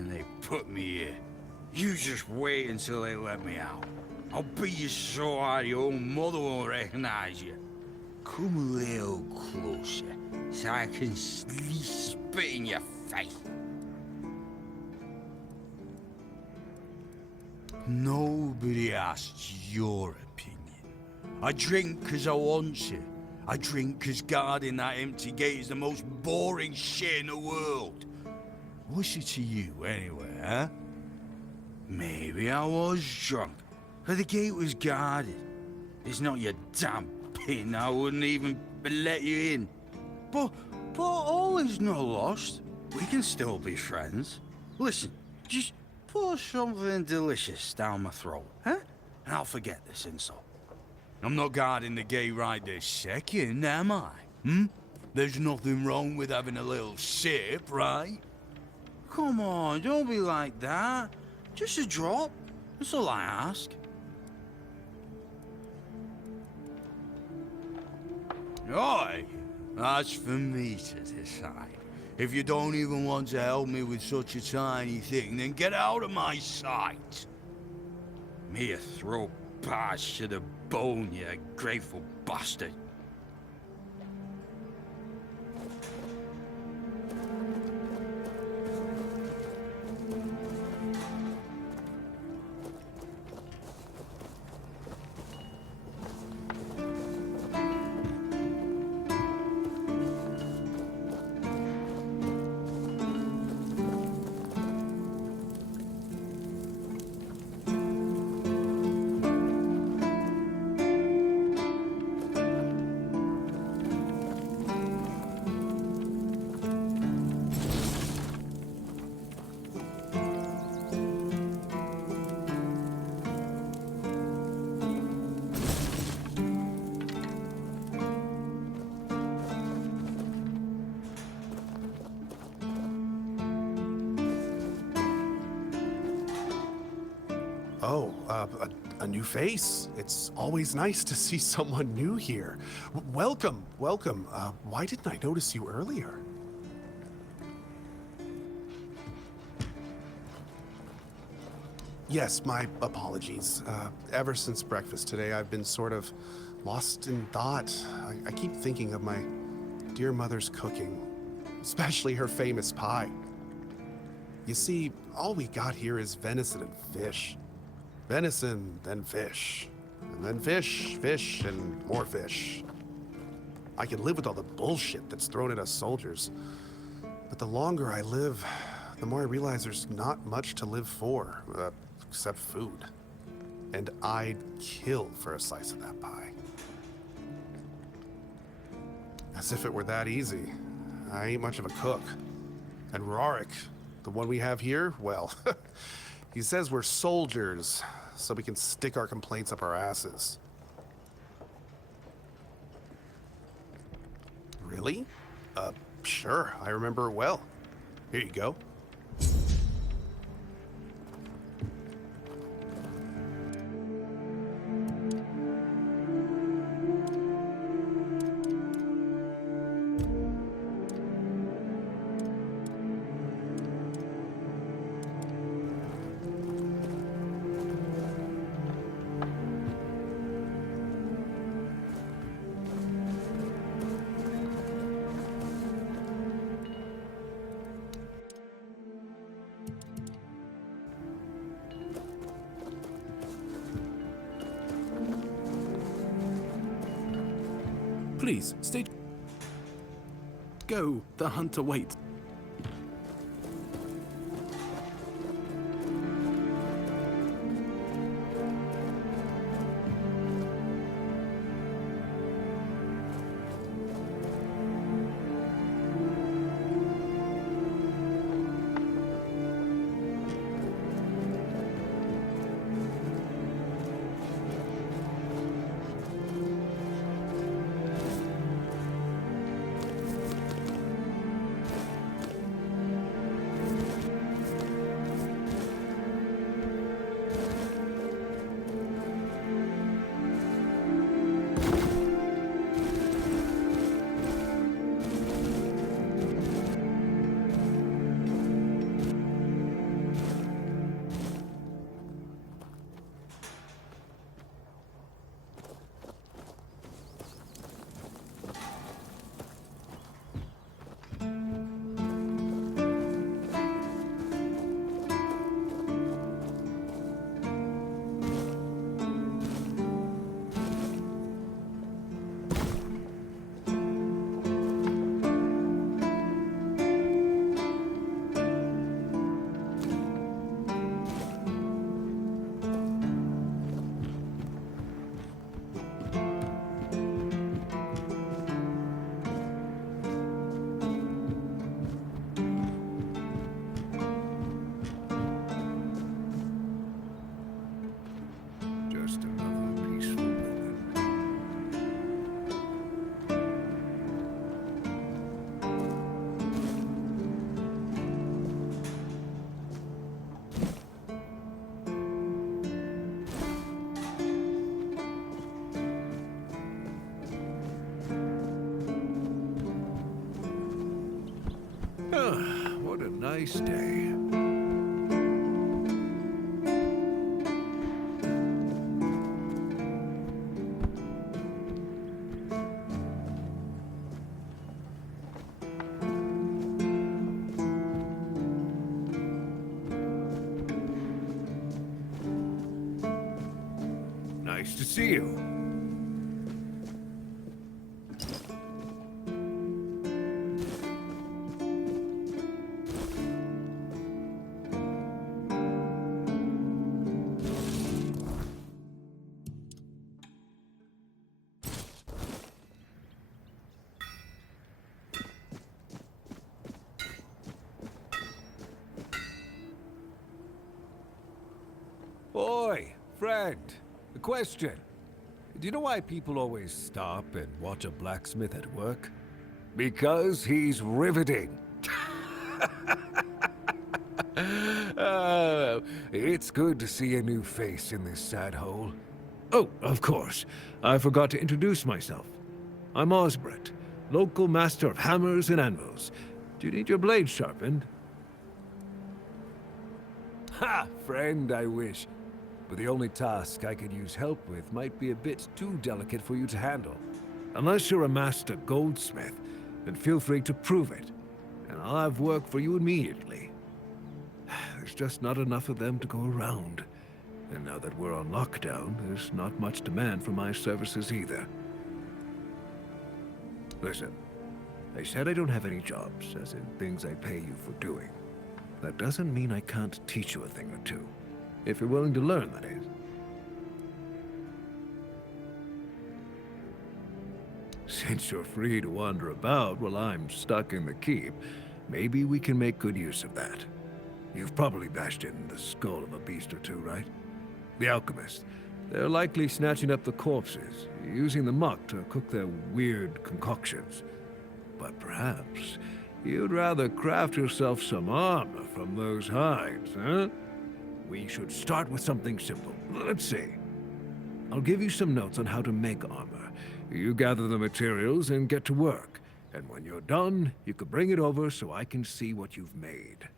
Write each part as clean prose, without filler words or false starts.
reason they put me here. You just wait until they let me out. I'll beat you so hard your own mother won't recognize you. Come a little closer, so I can spit in your face. Nobody asks your opinion. I drink 'cause I want to. I drink 'cause guarding that empty gate is the most boring shit in the world. What's it to you, anyway, huh? Maybe I was drunk, but the gate was guarded. It's not your damn pin, I wouldn't even let you in. But all is not lost. We can still be friends. Listen, just pour something delicious down my throat, huh? And I'll forget this insult. I'm not guarding the gate right this second, am I? There's nothing wrong with having a little sip, right? Come on, don't be like that. Just a drop. That's all I ask. Oi, that's for me to decide. If you don't even want to help me with such a tiny thing, then get out of my sight. Me a throw parched to the bone, you grateful bastard. Oh, a new face. It's always nice to see someone new here. Welcome. Why didn't I notice you earlier? Yes, my apologies. Ever since breakfast today, I've been sort of lost in thought. I keep thinking of my dear mother's cooking, especially her famous pie. You see, all we got here is venison and fish. Venison, then fish. And then fish, and more fish. I can live with all the bullshit that's thrown at us soldiers. But the longer I live, the more I realize there's not much to live for, except food. And I'd kill for a slice of that pie. As if it were that easy. I ain't much of a cook. And Rorik, the one we have here, well, he says we're soldiers, so we can stick our complaints up our asses. Really? Sure, I remember it well. Here you go. Please, stay. Go, the hunter waits. What a nice day. Nice to see you. Boy, friend, a question. Do you know why people always stop and watch a blacksmith at work? Because he's riveting. It's good to see a new face in this sad hole. Oh, of course. I forgot to introduce myself. I'm Osbert, local master of hammers and anvils. Do you need your blade sharpened? Ha! Friend, I wish. But the only task I could use help with might be a bit too delicate for you to handle. Unless you're a master goldsmith, then feel free to prove it, and I'll have work for you immediately. There's just not enough of them to go around. And now that we're on lockdown, there's not much demand for my services either. Listen, I said I don't have any jobs, as in things I pay you for doing. That doesn't mean I can't teach you a thing or two. If you're willing to learn, that is. Since you're free to wander about while I'm stuck in the keep, maybe we can make good use of that. You've probably bashed in the skull of a beast or two, right? The alchemists. They're likely snatching up the corpses, using the muck to cook their weird concoctions. But perhaps you'd rather craft yourself some armor from those hides, huh? We should start with something simple. Let's see. I'll give you some notes on how to make armor. You gather the materials and get to work. And when you're done, you can bring it over so I can see what you've made.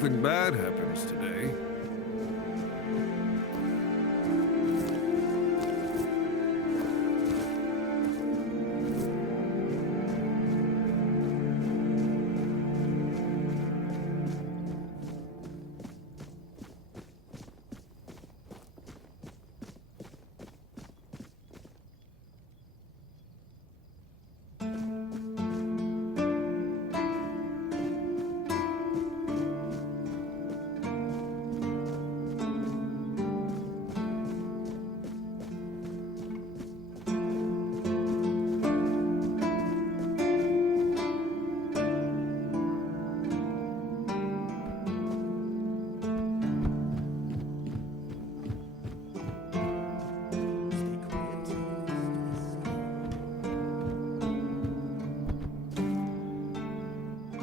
nothing bad happens today.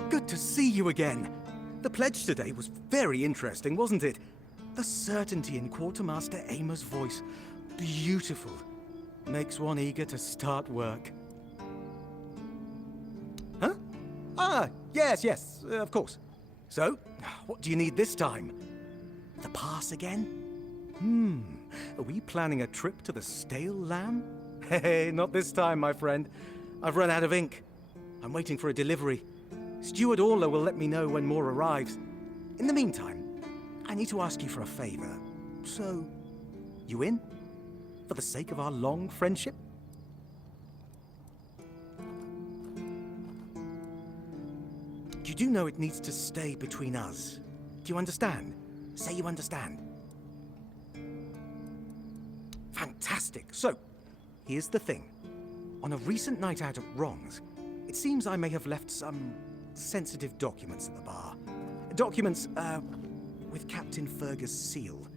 Good to see you again. The pledge today was very interesting, wasn't it? The certainty in Quartermaster Aymer's voice. Beautiful. Makes one eager to start work. Huh? Ah, yes, of course. So, what do you need this time? The pass again? Are we planning a trip to the Stale Lamb? Hey, not this time, my friend. I've run out of ink. I'm waiting for a delivery. Steward Orla will let me know when more arrives. In the meantime, I need to ask you for a favor. So, you in? For the sake of our long friendship? You do know it needs to stay between us. Do you understand? Say you understand. Fantastic. So, here's the thing. On a recent night out at Wrong's, it seems I may have left some sensitive documents at the bar. Documents, with Captain Fergus' seal.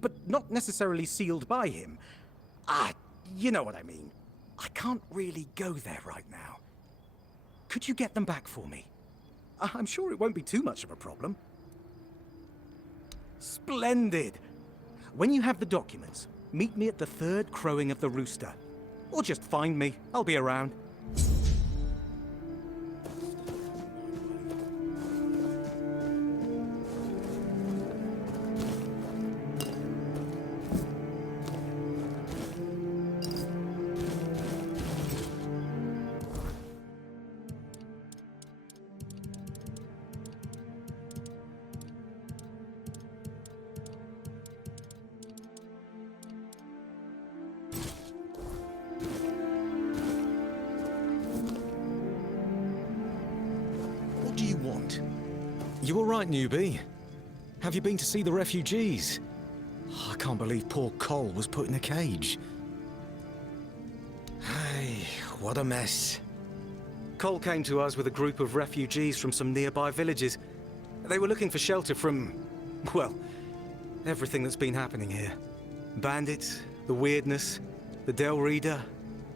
But not necessarily sealed by him. You know what I mean. I can't really go there right now. Could you get them back for me? I'm sure it won't be too much of a problem. Splendid! When you have the documents, meet me at the third crowing of the rooster. Or just find me. I'll be around. What do you want? You all right, newbie? Have you been to see the refugees? I can't believe poor Cole was put in a cage. Hey, what a mess. Cole came to us with a group of refugees from some nearby villages. They were looking for shelter from, well, everything that's been happening here. Bandits, the weirdness, the Del Reader,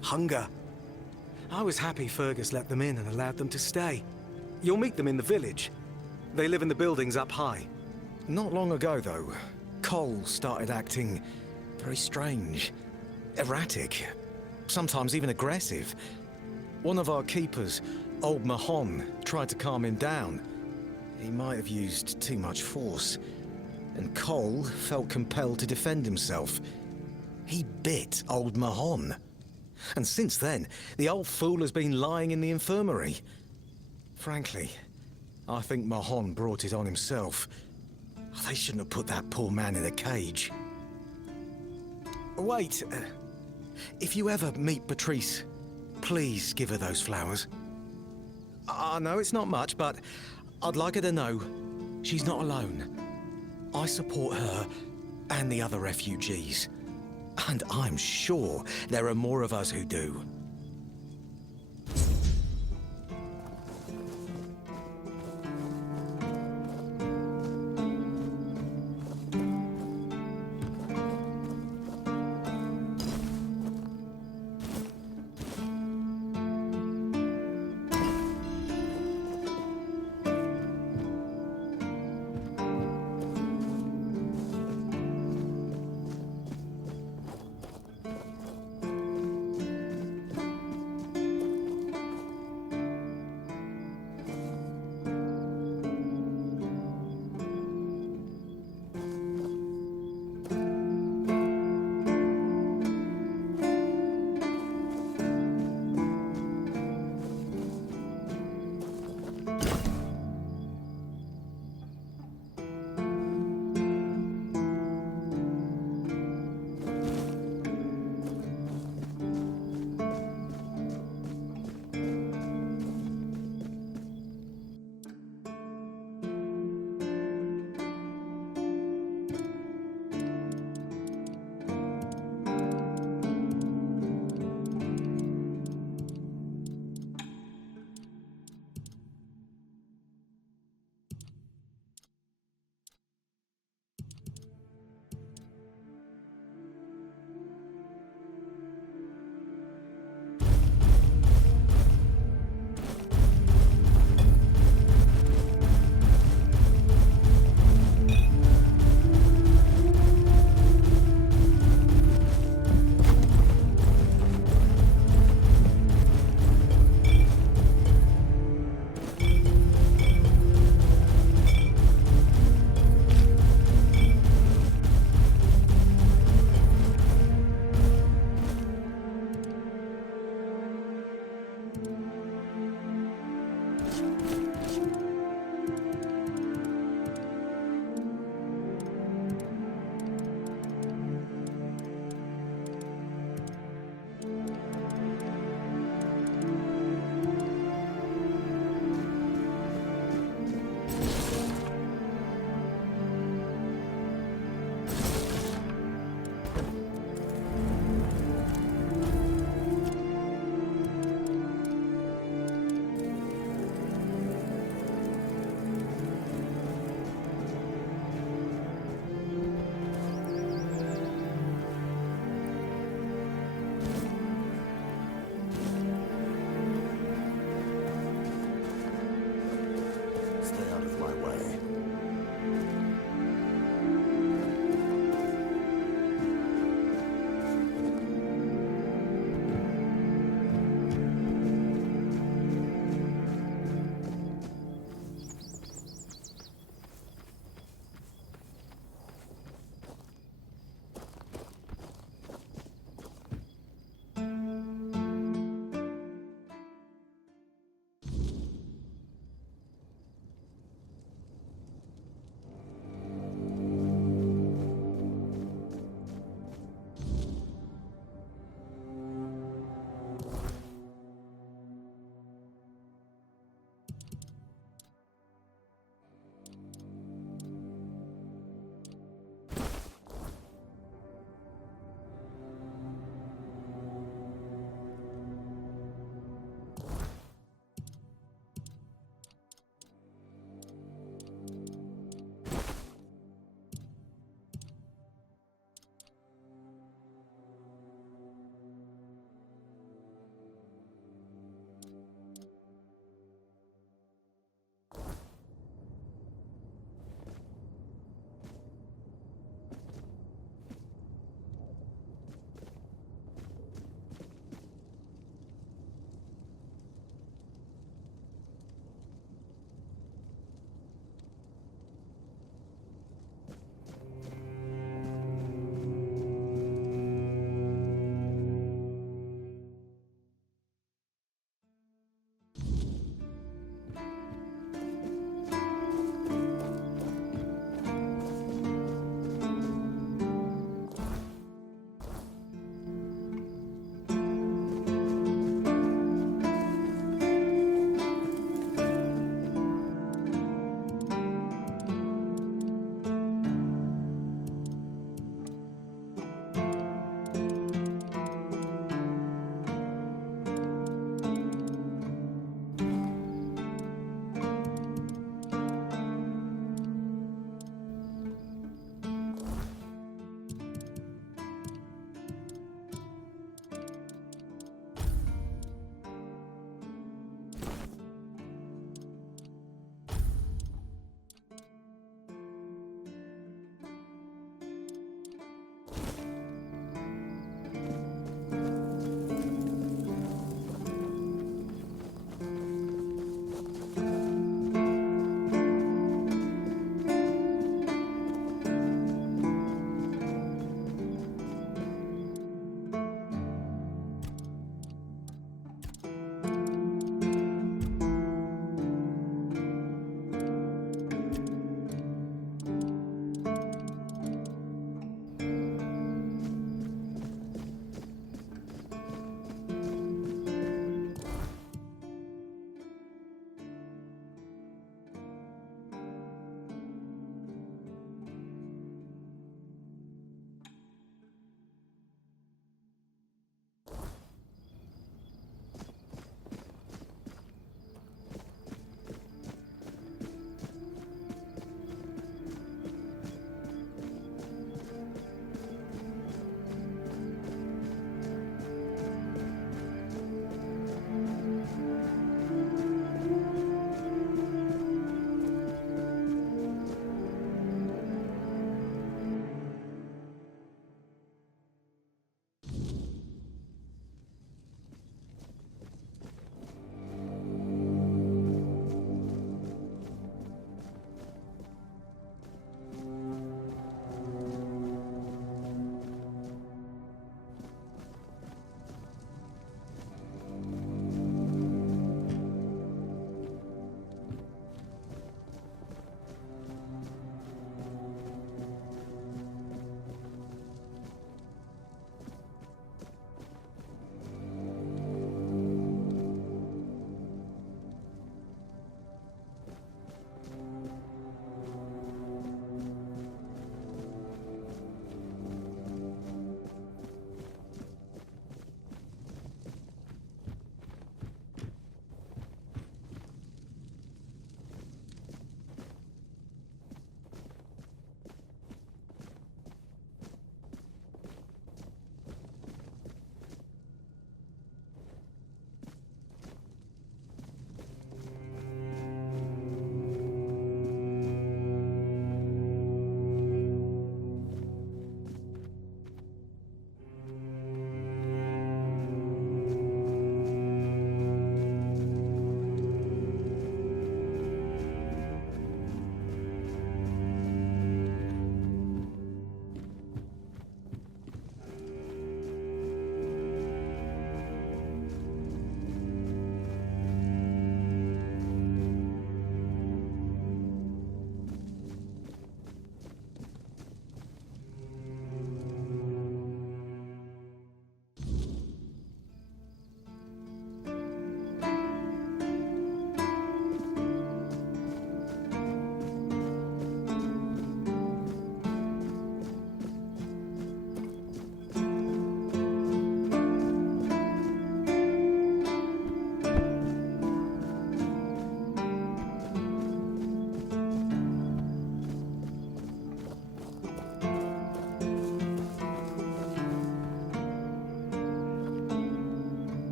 hunger. I was happy Fergus let them in and allowed them to stay. You'll meet them in the village. They live in the buildings up high. Not long ago, though, Cole started acting very strange, erratic, sometimes even aggressive. One of our keepers, old Mahon, tried to calm him down. He might have used too much force, and Cole felt compelled to defend himself. He bit old Mahon. And since then, the old fool has been lying in the infirmary. Frankly, I think Mahon brought it on himself. They shouldn't have put that poor man in a cage. Wait, if you ever meet Patrice, please give her those flowers. I know it's not much, but I'd like her to know she's not alone. I support her and the other refugees. And I'm sure there are more of us who do.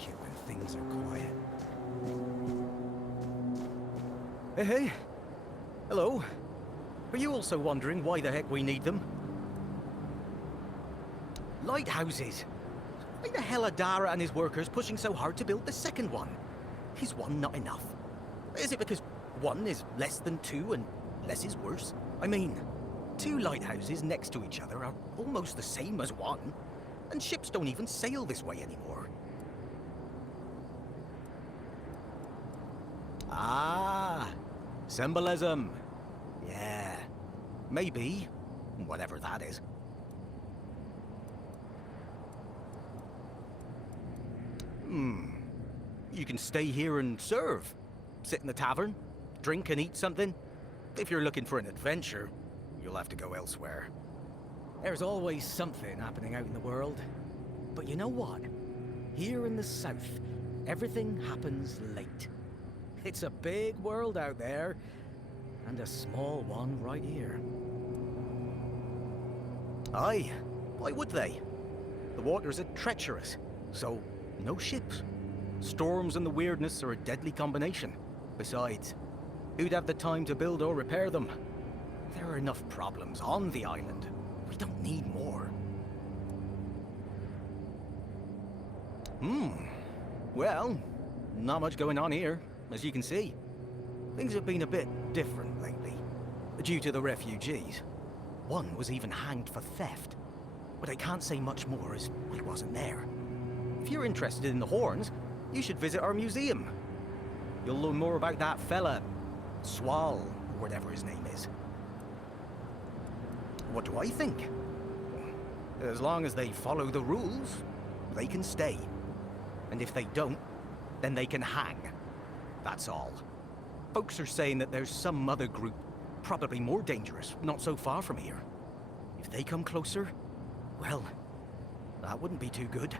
like it when things are quiet. Hey. Hello. Are you also wondering why the heck we need them? Lighthouses. Why the hell are Dara and his workers pushing so hard to build the second one? Is one not enough? Is it because one is less than two and less is worse? I mean, two lighthouses next to each other are almost the same as one, and ships don't even sail this way anymore. Ah, symbolism. Yeah, maybe, whatever that is. You can stay here and serve. Sit in the tavern, drink and eat something. If you're looking for an adventure, you'll have to go elsewhere. There's always something happening out in the world. But you know what? Here in the south, everything happens late. It's a big world out there, and a small one right here. Aye, why would they? The waters are treacherous, so no ships. Storms and the weirdness are a deadly combination. Besides, who'd have the time to build or repair them? There are enough problems on the island. We don't need more. Well, not much going on here, as you can see. Things have been a bit different lately, due to the refugees. One was even hanged for theft. But I can't say much more as I wasn't there. If you're interested in the horns, you should visit our museum. You'll learn more about that fella, Swal, or whatever his name is. What do I think? As long as they follow the rules, they can stay. And if they don't, then they can hang. That's all. Folks are saying that there's some other group, probably more dangerous, not so far from here. If they come closer, well, that wouldn't be too good.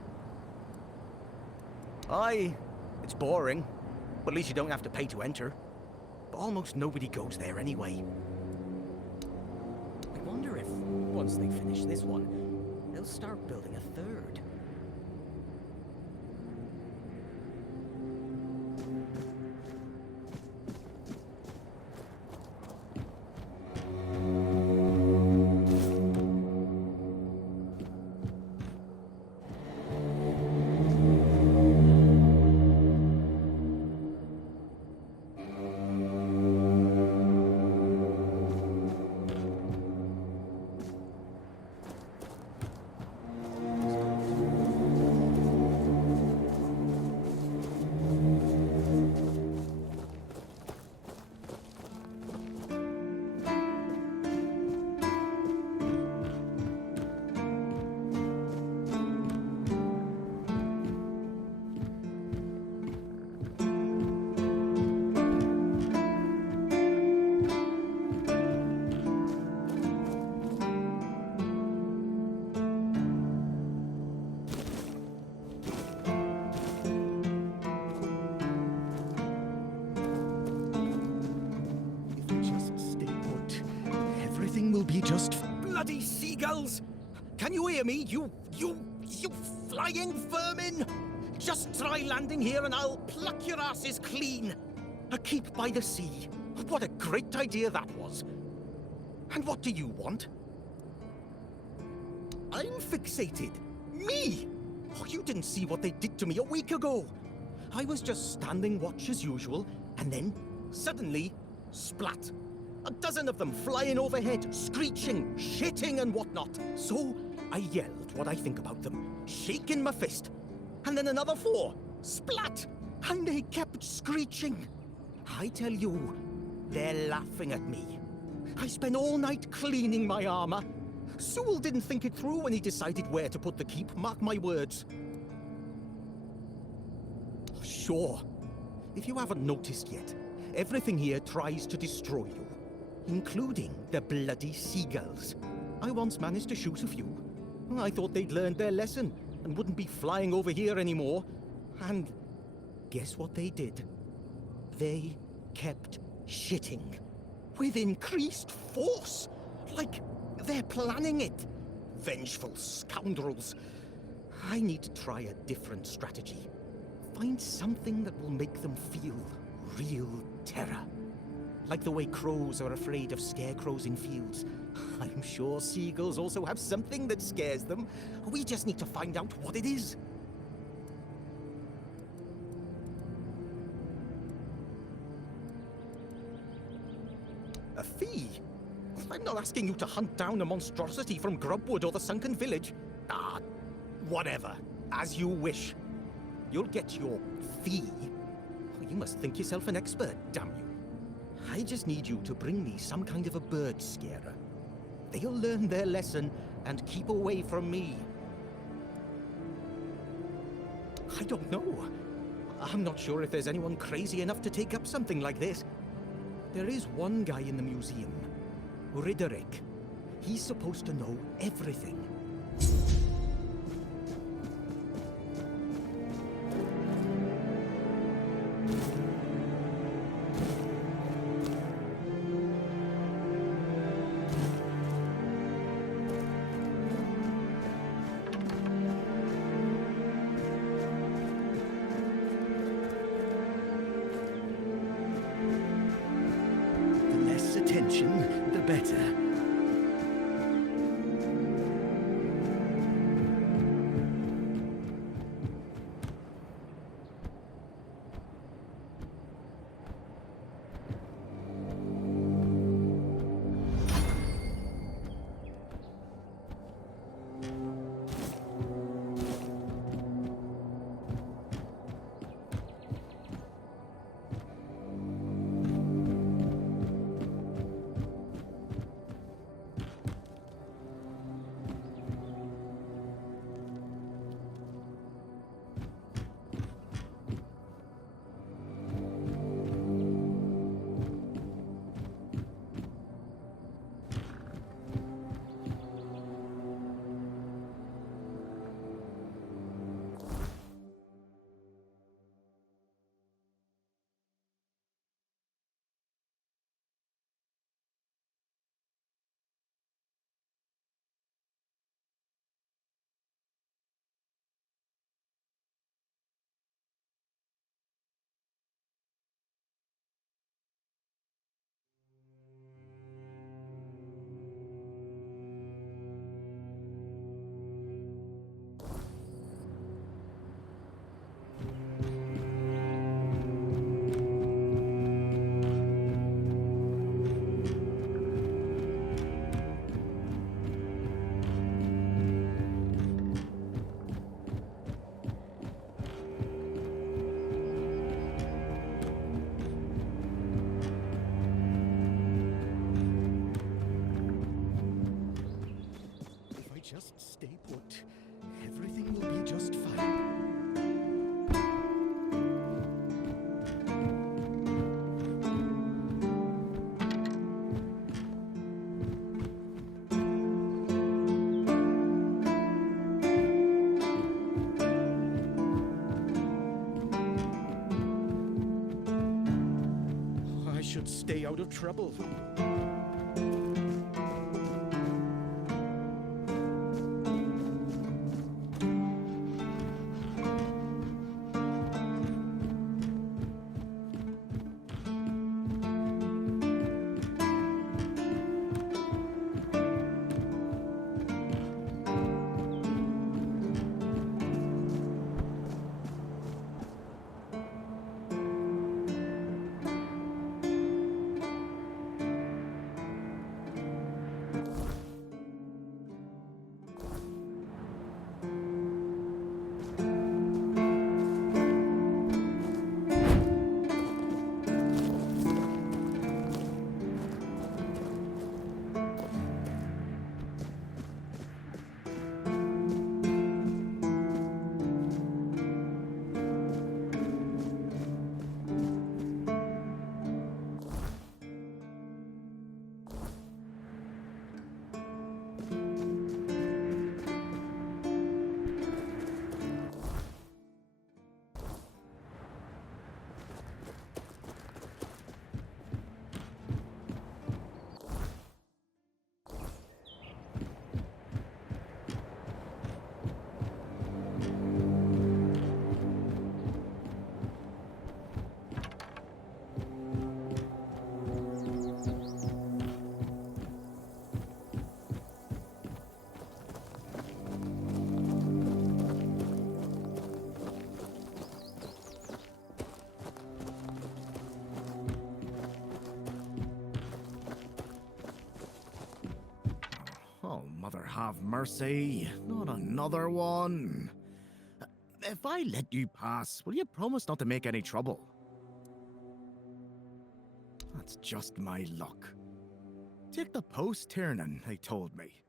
Aye, it's boring, but at least you don't have to pay to enter. But almost nobody goes there anyway. I wonder if, once they finish this one, they'll start building a third. Will be just bloody seagulls. Can you hear me, you flying vermin? Just try landing here and I'll pluck your asses clean. A keep by the sea. What a great idea that was. And what do you want? I'm fixated. Me? Oh, you didn't see what they did to me a week ago. I was just standing watch as usual, and then, suddenly, splat. A dozen of them flying overhead, screeching, shitting and whatnot. So I yelled what I think about them, shaking my fist. And then another 4, splat! And they kept screeching. I tell you, they're laughing at me. I spent all night cleaning my armor. Sewell didn't think it through when he decided where to put the keep, mark my words. Sure, if you haven't noticed yet, everything here tries to destroy you. Including the bloody seagulls. I once managed to shoot a few. I thought they'd learned their lesson and wouldn't be flying over here anymore. And guess what they did? They kept shitting. With increased force. Like they're planning it. Vengeful scoundrels. I need to try a different strategy. Find something that will make them feel real terror. Like the way crows are afraid of scarecrows in fields. I'm sure seagulls also have something that scares them. We just need to find out what it is. A fee? I'm not asking you to hunt down a monstrosity from Grubwood or the Sunken Village. Ah, whatever. As you wish. You'll get your fee. You must think yourself an expert, damn you. I just need you to bring me some kind of a bird scarer. They'll learn their lesson and keep away from me. I don't know. I'm not sure if there's anyone crazy enough to take up something like this. There is one guy in the museum, Riderick. He's supposed to know everything. The less attention, the better. Just stay put. Everything will be just fine. I should stay out of trouble. Oh, mother have mercy. Not another one. If I let you pass, will you promise not to make any trouble? That's just my luck. Take the post, Tiernan, they told me.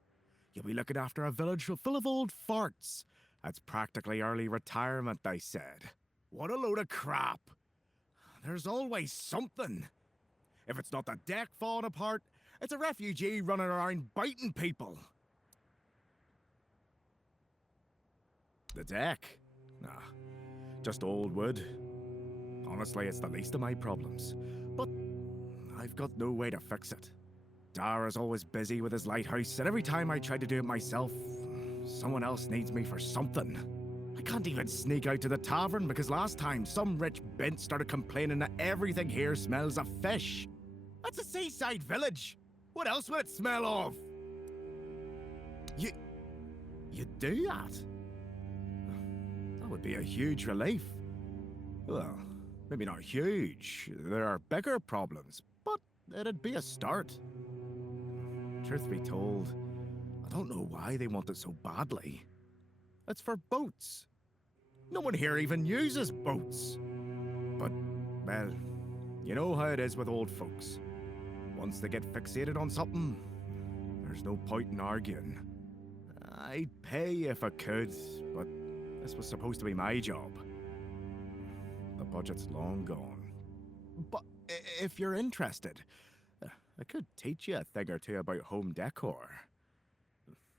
You'll be looking after a village full of old farts. That's practically early retirement, they said. What a load of crap. There's always something. If it's not the deck falling apart, it's a refugee running around biting people. The deck? Nah, just old wood. Honestly, it's the least of my problems. But I've got no way to fix it. Dara's always busy with his lighthouse, and every time I try to do it myself, someone else needs me for something. I can't even sneak out to the tavern because last time some rich bint started complaining that everything here smells of fish. That's a seaside village. What else would it smell of? You do that? That would be a huge relief. Well, maybe not huge. There are bigger problems, but it'd be a start. Truth be told, I don't know why they want it so badly. It's for boats. No one here even uses boats. But, well, you know how it is with old folks. Once they get fixated on something, there's no point in arguing. I'd pay if I could, but this was supposed to be my job. The budget's long gone. But if you're interested, I could teach you a thing or two about home decor.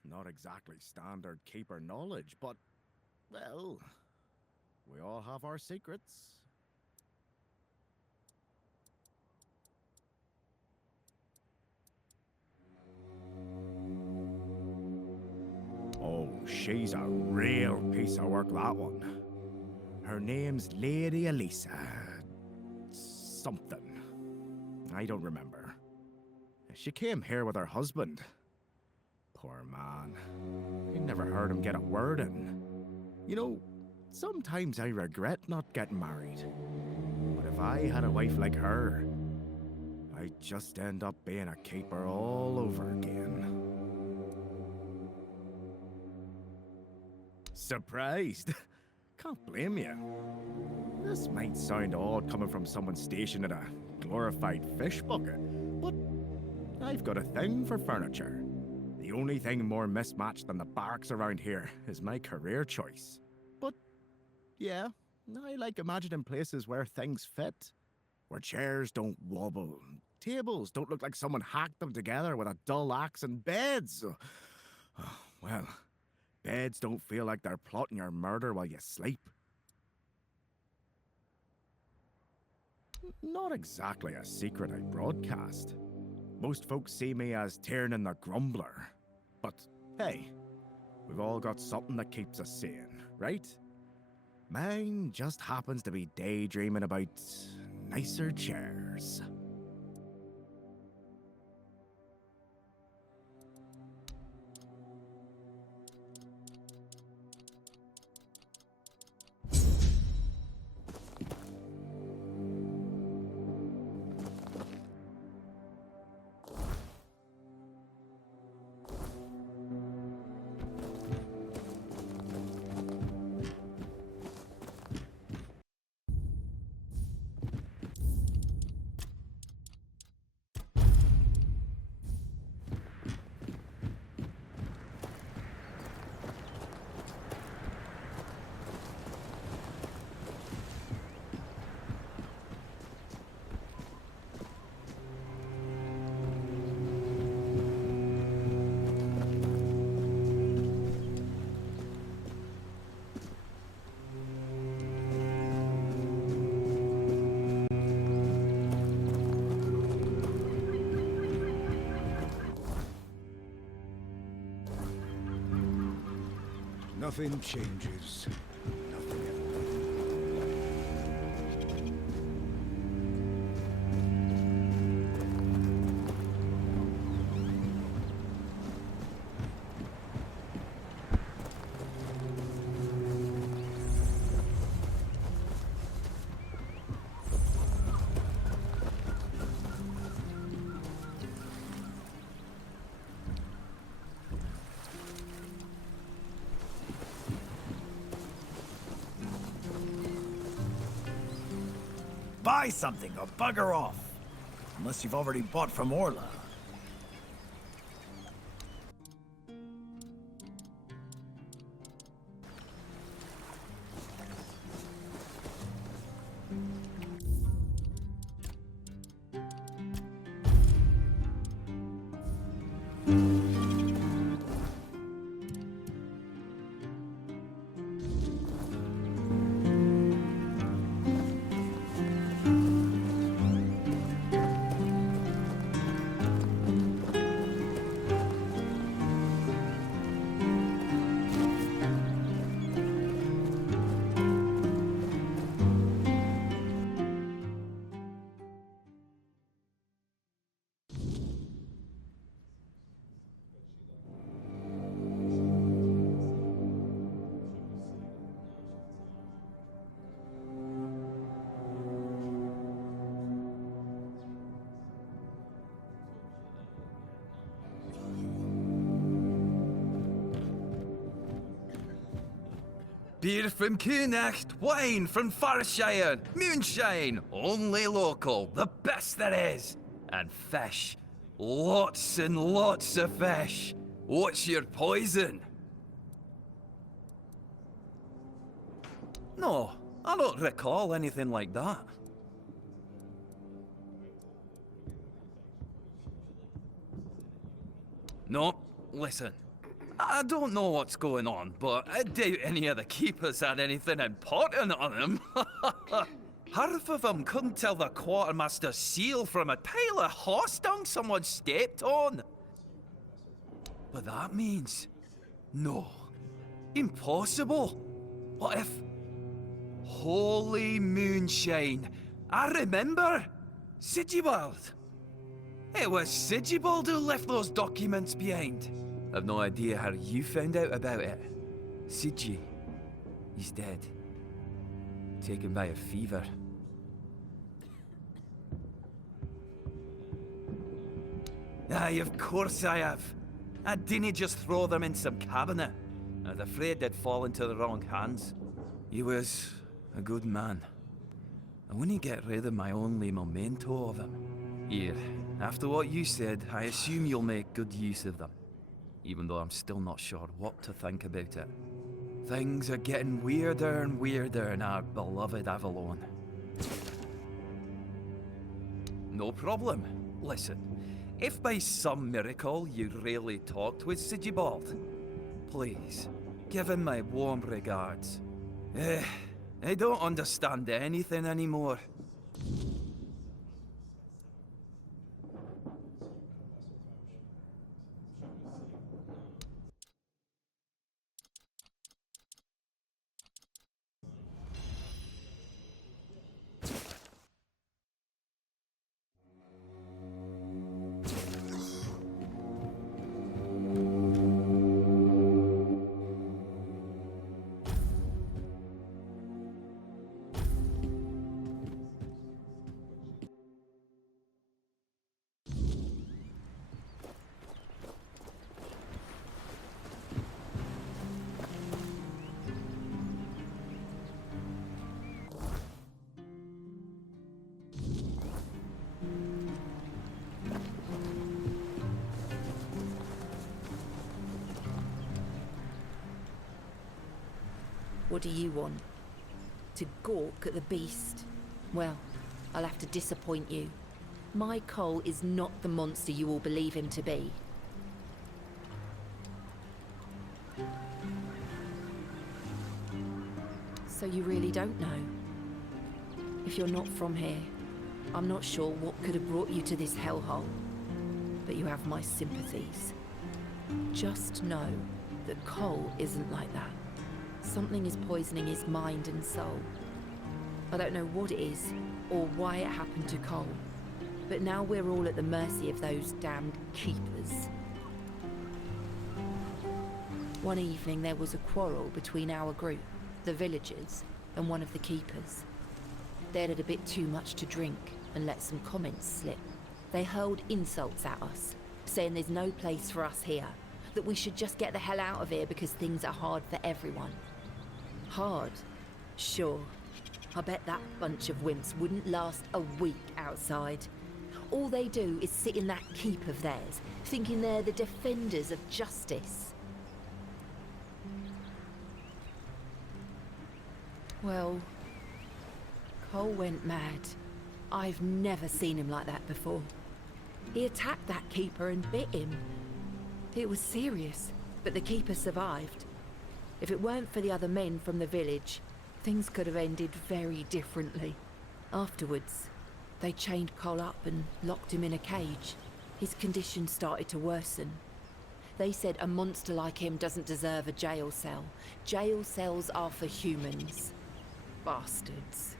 Not exactly standard keeper knowledge, but, well, we all have our secrets. Oh, she's a real piece of work, that one. Her name's Lady Elisa. Something. I don't remember. She came here with her husband. Poor man. I never heard him get a word in. You know, sometimes I regret not getting married. But if I had a wife like her, I'd just end up being a keeper all over again. Surprised? Can't blame you. This might sound odd coming from someone stationed in a glorified fish bucket, but I've got a thing for furniture. The only thing more mismatched than the barracks around here is my career choice. But, yeah, I like imagining places where things fit. Where chairs don't wobble, tables don't look like someone hacked them together with a dull axe, and beds. Well, beds don't feel like they're plotting your murder while you sleep. Not exactly a secret I broadcast. Most folks see me as Tiernan the Grumbler. But, hey, we've all got something that keeps us sane, right? Mine just happens to be daydreaming about nicer chairs. Nothing changes. Nothing ever. buy something or bugger off. Unless you've already bought from Orla. Beer from Kunacht, wine from Farshire, moonshine, only local, the best there is. And fish, lots and lots of fish. What's your poison? No, I don't recall anything like that. No, listen. I don't know what's going on, but I doubt any of the keepers had anything important on them. Half of them couldn't tell the quartermaster's seal from a pile of horse dung someone stepped on. But that means... no. Impossible. What if... holy moonshine. I remember. Sigibald. It was Sigibald who left those documents behind. I've no idea how you found out about it. Sigi. He's dead. Taken by a fever. Aye, of course I have. I didn't just throw them in some cabinet. I was afraid they'd fall into the wrong hands. He was a good man. I wouldn't get rid of my only memento of him. Here, after what you said, I assume you'll make good use of them. Even though I'm still not sure what to think about it. Things are getting weirder and weirder in our beloved Avalon. No problem. Listen, if by some miracle you really talked with Sigibald, please, give him my warm regards. I don't understand anything anymore. What do you want? To gawk at the beast? Well, I'll have to disappoint you. My Cole is not the monster you all believe him to be. So you really don't know? If you're not from here, I'm not sure what could have brought you to this hellhole. But you have my sympathies. Just know that Cole isn't like that. Something is poisoning his mind and soul. I don't know what it is, or why it happened to Cole. But now we're all at the mercy of those damned keepers. One evening there was a quarrel between our group, the villagers, and one of the keepers. They'd had a bit too much to drink and let some comments slip. They hurled insults at us, saying there's no place for us here, that we should just get the hell out of here because things are hard for everyone. Hard, sure, I bet that bunch of wimps wouldn't last a week outside. All they do is sit in that keep of theirs, thinking they're the defenders of justice. Well, Cole went mad. I've never seen him like that before. He attacked that keeper and bit him. It was serious, but the keeper survived. If it weren't for the other men from the village, things could have ended very differently. Afterwards, they chained Cole up and locked him in a cage. His condition started to worsen. They said a monster like him doesn't deserve a jail cell. Jail cells are for humans. Bastards.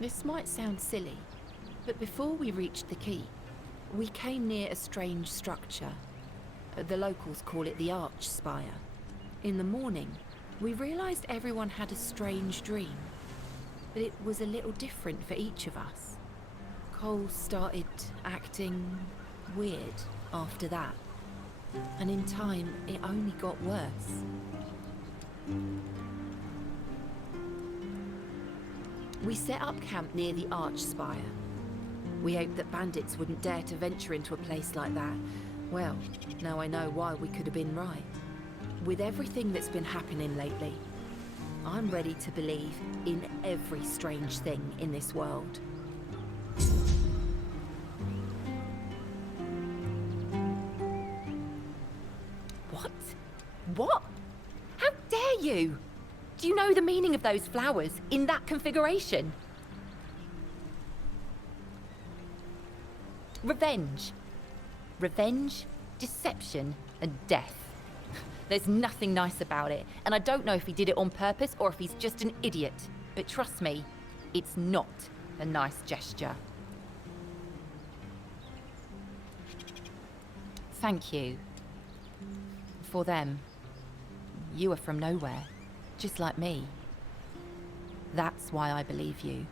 This might sound silly, but before we reached the keep, we came near a strange structure. The locals call it the Arch Spire. In the morning, we realized everyone had a strange dream, but it was a little different for each of us. Cole started acting weird after that, and in time, it only got worse. We set up camp near the Arch Spire. We hoped that bandits wouldn't dare to venture into a place like that. Well, now I know why we could have been right. With everything that's been happening lately, I'm ready to believe in every strange thing in this world. What? What? How dare you? Do you know the meaning of those flowers in that configuration? Revenge. Revenge, deception, and death. There's nothing nice about it, and I don't know if he did it on purpose or if he's just an idiot. But trust me, it's not a nice gesture. Thank you. For them. You are from nowhere, just like me. That's why I believe you.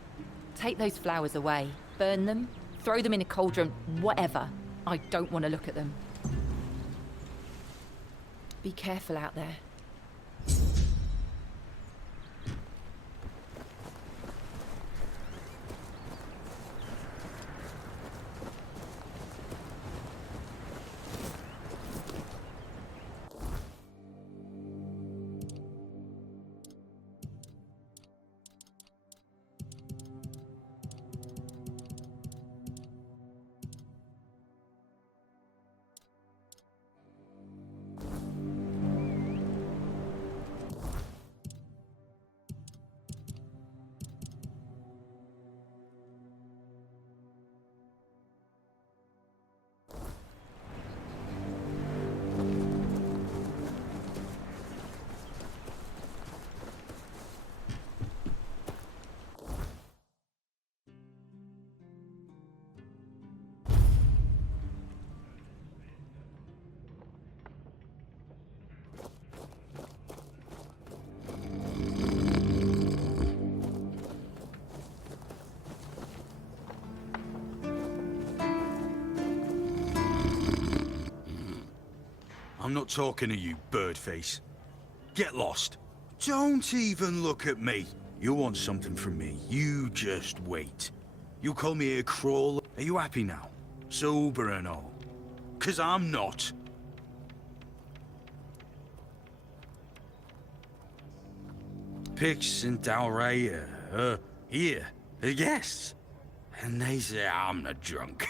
Take those flowers away, burn them, throw them in a cauldron, whatever. I don't want to look at them. Be careful out there. I'm not talking to you, birdface. Get lost. Don't even look at me. You want something from me, you just wait. You call me a crawler. Are you happy now? Sober and all? 'Cause I'm not. Pix and Dalray here, yes. And they say I'm not drunk.